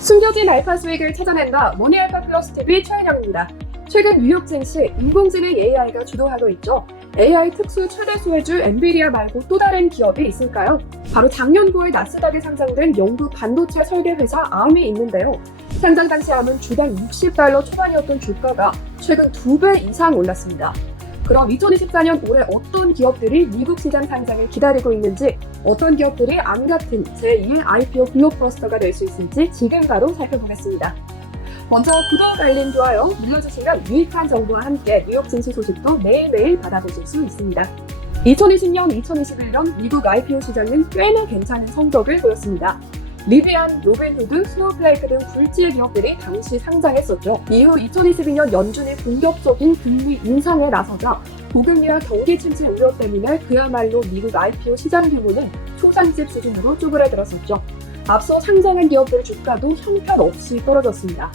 숨겨진 알파 수익을 찾아낸다. 머니알파 플러스 TV 최은영입니다. 최근 뉴욕 증시 인공지능 AI가 주도하고 있죠. AI 특수 최대 수혜주 엔비디아 말고 또 다른 기업이 있을까요? 바로 작년 9월 나스닥에 상장된 영국 반도체 설계 회사 ARM이 있는데요. 상장 당시 ARM은 주당 $60 초반이었던 주가가 최근 2배 이상 올랐습니다. 그럼 2024년 올해 어떤 기업들이 미국 시장 상장을 기다리고 있는지, 어떤 기업들이 ARM 같은 제2의 IPO 블록버스터가 될 수 있을지 지금 바로 살펴보겠습니다. 먼저 구독, 알림, 좋아요 눌러주시면 유익한 정보와 함께 뉴욕 증시 소식도 매일매일 받아보실 수 있습니다. 2020년, 2021년 미국 IPO 시장은 꽤나 괜찮은 성적을 보였습니다. 리비안, 로빈후드, 스노우플레이크 등 굴지의 기업들이 당시 상장했었죠. 이후 2022년 연준이 본격적인 금리 인상에 나서자 고금리와 경기 침체 우려 때문에 그야말로 미국 IPO 시장 규모는 초상집 수준으로 쪼그라들었었죠. 앞서 상장한 기업들 주가도 형편없이 떨어졌습니다.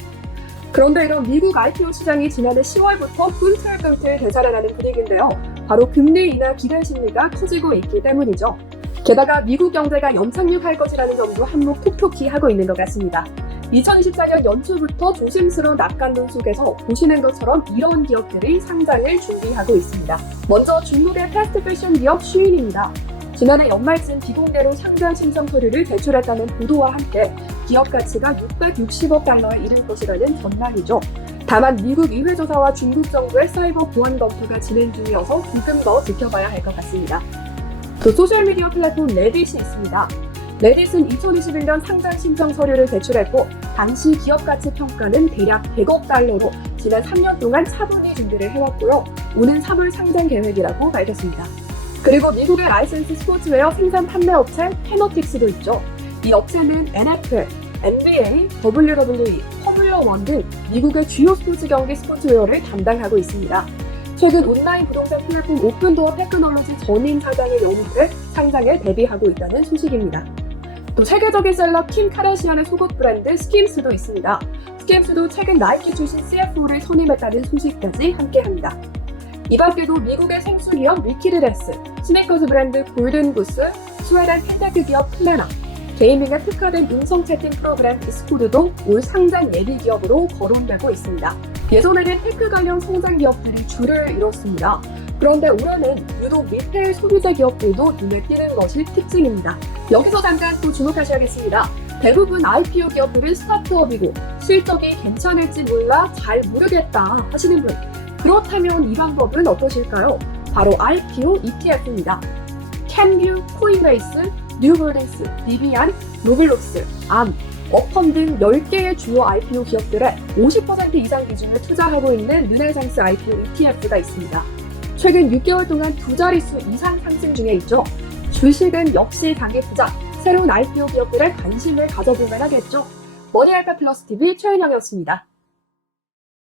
그런데 이런 미국 IPO 시장이 지난해 10월부터 꿈틀꿈틀 되살아나는 분위기인데요. 바로 금리 인하 기대 심리가 커지고 있기 때문이죠. 게다가 미국 경제가 연착륙할 것이라는 점도 한몫 톡톡히 하고 있는 것 같습니다. 2024년 연초부터 조심스러운 낙관론 속에서 보시는 것처럼 이런 기업들이 상장을 준비하고 있습니다. 먼저 중국의 패스트 패션 기업 쉬인입니다. 지난해 연말쯤 비공개로 상장 신청 서류를 제출했다는 보도와 함께 기업 가치가 $660억 달러에 이를 것이라는 전망이죠. 다만 미국 의회 조사와 중국 정부의 사이버 보안 검토가 진행 중이어서 조금 더 지켜봐야 할 것 같습니다. 또 소셜미디어 플랫폼 레딧이 있습니다. 레딧은 2021년 상장 신청 서류를 제출했고 당시 기업 가치 평가는 대략 $100억 달러로 지난 3년 동안 차분히 준비를 해왔고요. 오는 3월 상장 계획이라고 밝혔습니다. 그리고 미국의 라이센스 스포츠웨어 생산 판매 업체 페너틱스도 있죠. 이 업체는 NFL, NBA, WWE, 포뮬러1 등 미국의 주요 스포츠 경기 스포츠웨어를 담당하고 있습니다. 최근 온라인 부동산 플랫폼 오픈도어 테크놀로지 전임 사장을 영입해 상장에 대비하고 있다는 소식입니다. 또 세계적인 셀럽 킴 카다시안의 속옷 브랜드 스킴스도 있습니다. 스킴스도 최근 나이키 출신 CFO를 선임했다는 소식까지 함께합니다. 이 밖에도 미국의 생수 기업 위키드레스, 스니커즈 브랜드 골든구스, 스웨덴 펜테크 기업 플래너, 게이밍에 특화된 음성 채팅 프로그램 디스코드도 올 상장 예비 기업으로 거론되고 있습니다. 예전에는 테크 관련 성장 기업들이 줄을 이뤘습니다. 그런데 올해는 유독 리테일 소비재 기업들도 눈에 띄는 것이 특징입니다. 여기서 잠깐 또 주목하셔야겠습니다. 대부분 IPO 기업들은 스타트업이고 실적이 괜찮을지 몰라 잘 모르겠다 하시는 분, 그렇다면 이 방법은 어떠실까요? 바로 IPO ETF입니다. 캔뷰, 코인베이스, 뉴홀딩스, 리비안, 로블록스, 암, 워펌 등 10개의 주요 IPO 기업들의 50% 이상 비중을 투자하고 있는 르네상스 IPO ETF가 있습니다. 최근 6개월 동안 두 자릿수 이상 상승 중에 있죠. 주식은 역시 단기 투자, 새로운 IPO 기업들에 관심을 가져보면 하겠죠. 머니알파 플러스 TV 최은영이었습니다.